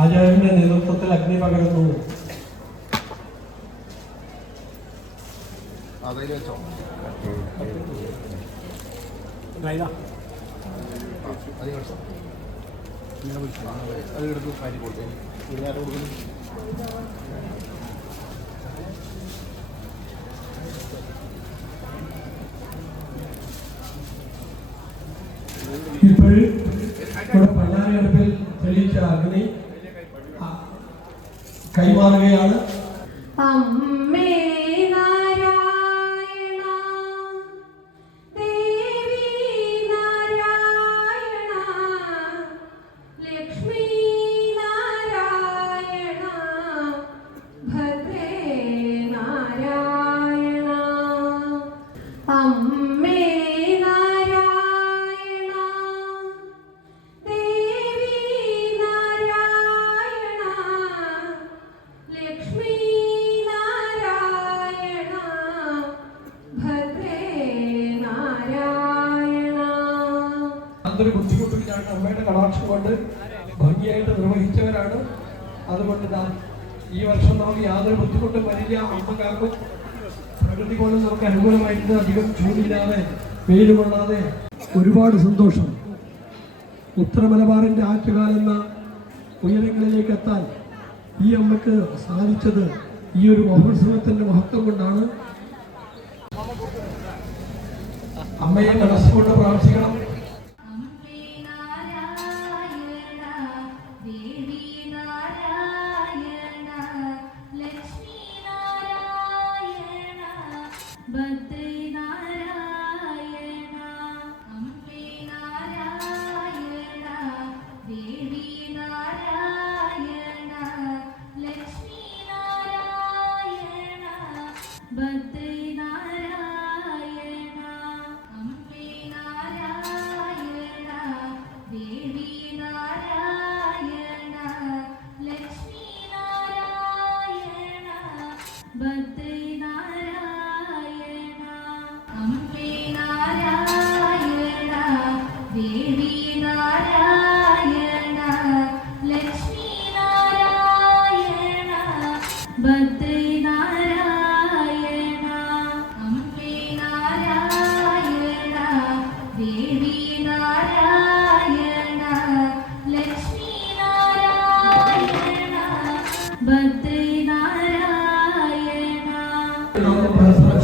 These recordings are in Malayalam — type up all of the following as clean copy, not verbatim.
ആചാര്യന്റെ നേതൃത്വത്തിൽ അഗ്നി പകരുന്നു. ഇപ്പോൾ ഇവിടെ പണ്ടാരടുപ്പിൽ തെളിയിച്ച അഗ്നി കൈമാറുകയാണ്. അമ്മേ യാതൊരു ബുദ്ധിമുട്ടില്ലാണ്ട് അമ്മയുടെ കടാക്ഷം കൊണ്ട് ഭംഗിയായിട്ട് നിർവഹിച്ചവരാണ്. അതുകൊണ്ട് ഈ വർഷം നമുക്ക് യാതൊരു ബുദ്ധിമുട്ടും വരില്ല. അമ്മ കാരണം പ്രകൃതി പോലെ നമുക്ക് അനുകൂലമായിട്ട് അധികം ചൂടില്ലാതെ വെയിൽ കൊള്ളാതെ ഒരുപാട് സന്തോഷം. ഉത്തര മലബാറിന്റെ ആറ്റുകാലെന്ന ഉയരങ്ങളിലേക്ക് എത്താൻ ഈ അമ്മക്ക് സാധിച്ചത് ഈ ഒരു മഹോത്സവത്തിന്റെ മഹത്വം കൊണ്ടാണ്. അമ്മയെ മനസ്സുകൊണ്ട് പ്രാർത്ഥിക്കണം.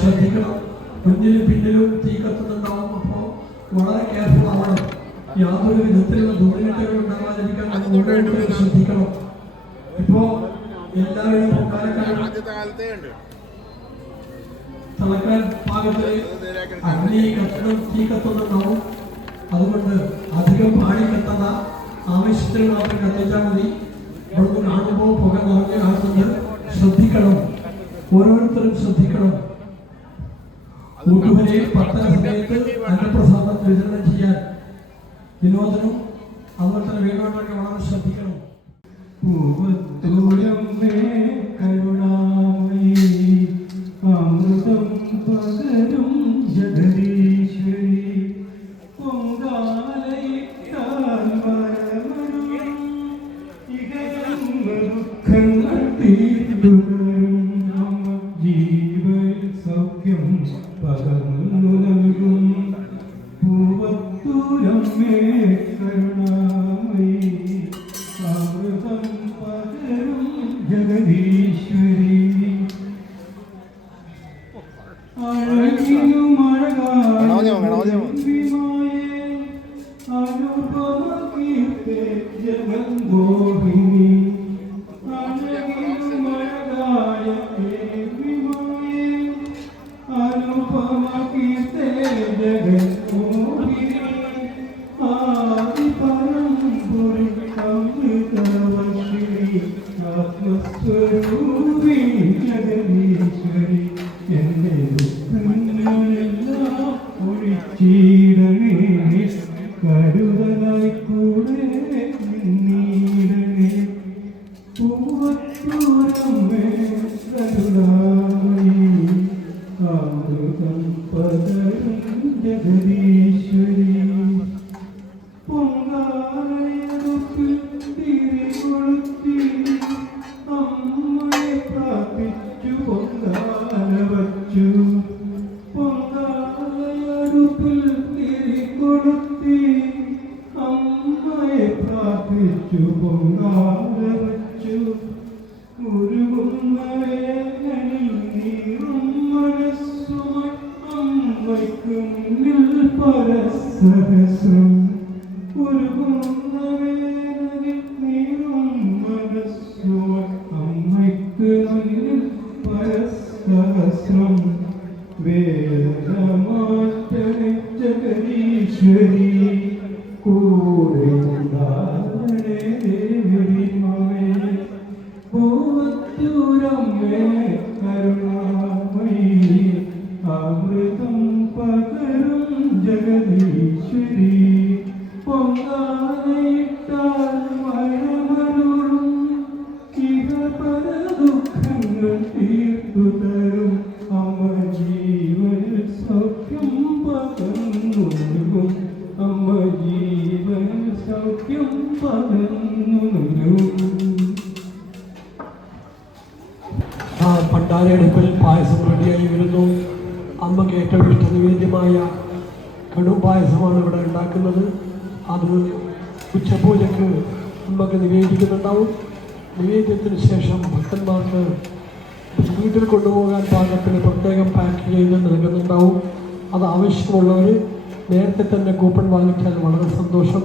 ശ്രദ്ധിക്കണം. മുന്നിലും പിന്നിലും തീ കത്തുന്നുണ്ടാവും. അപ്പോൾ വളരെ കെയർഫുൾ ആവണം. യാതൊരു വിധത്തിലുള്ള ദുർഘടനകൾ ഉണ്ടാകാതിരിക്കാൻ നമ്മൾ ശ്രദ്ധിക്കണം. ഇപ്പോ എല്ലാവരും തളക്കാൻ പാകത്തിൽ അഗ്നി കത്തണം, തീ കത്തുന്നുണ്ടാവും. അതുകൊണ്ട് അധികം പാടി കത്തണ്ട, ആവശ്യത്തിന് മാത്രം കത്തിച്ചാൽ മതി. ഇവിടുന്ന് കാണുമ്പോൾ പുക നിറഞ്ഞ് കാണുന്നുണ്ട്. ശ്രദ്ധിക്കണം, ഓരോരുത്തരും ശ്രദ്ധിക്കണം. ഊട്ടുവരയിൽ പത്തന സമയത്ത് അന്നപ്രസാദം വിതരണം ചെയ്യാൻ വിനോദനും അതുപോലെ തന്നെ വേണോട്ടൊക്കെ വളരെ ശ്രദ്ധിക്കണം. അമൃതം പകരും ജഗദീശ്വരി ദുഃഖങ്ങൾ തീർത്തുണരും ജീവൻ സൗഖ്യം പകർന്നു നൽകും പൂവത്തൂരമ്മേ കരുണാമയി അമൃതം പകരും ജഗദീശ്വരി അഴകിലും അനുപമ കീർത്തി ജഗൻമോഹിനി അഴകിലും അഴകായ ദേവിമായേ അനുപമ കീർത്തി ജഗൻമോഹിനി ആദിപരമ്പൊരു അമൃതവർഷിണി ആത്മസ്വരൂപി ജഗദീശ്വരി എന്നെ ദുഃഖങ്ങളെല്ലാം ഒഴിച്ചിടണേ കരുതലായി കൂടെ നീട പ്രാർത്ഥിച്ചു പൊങ്കാല വച്ചു ഉരുകുന്ന വേദനയിൽ നീറും മനസ്സുമായി അമ്മയ്ക്ക് മുന്നിൽ പരസഹസ്രം ഉരുകുന്ന വേദനയിൽ നീറും മനസ്സുമായി അമ്മയ്ക്ക് മുന്നിൽ പരസഹസ്രം വേദന മാറ്റണേ ജഗദീശ്വരി കൂടെ ഉണ്ടാകണേ ദേവി മമേ പൂവത്തൂരമ്മേ കരുണാമയി അമൃതം പകരും ജഗദീശ്വരി പൊങ്കാലയിട്ടാൽ മഴമരുളും ഇഹപര ദുഃഖങ്ങൾ തീർത്തു തരും അമ്മ ജീവൻ സൗഖ്യം പകർന്നു നൽകും അമ്മ ജീവൻ സൗഖ്യം പകർന്നു നൽകും. പണ്ടാരടുപ്പിൽ പായസം റെഡിയായി വരുന്നു. അമ്മയ്ക്ക് ഏറ്റവും ഇഷ്ട നിവേദ്യമായ കടും പായസമാണ് ഇവിടെ ഉണ്ടാക്കുന്നത്. അത് ഉച്ചപൂജയ്ക്ക് അമ്മക്ക് നിവേദിക്കുന്നുണ്ടാവും. നിവേദ്യത്തിന് ശേഷം ഭക്തന്മാർക്ക് വീട്ടിൽ കൊണ്ടുപോകാൻ പാകത്തിന് പ്രത്യേകം പാക്ക് ചെയ്ത് നൽകുന്നുണ്ടാവും. അത് ആവശ്യമുള്ളവർ നേരത്തെ തന്നെ കൂപ്പൺ വാങ്ങിച്ചാൽ വളരെ സന്തോഷം.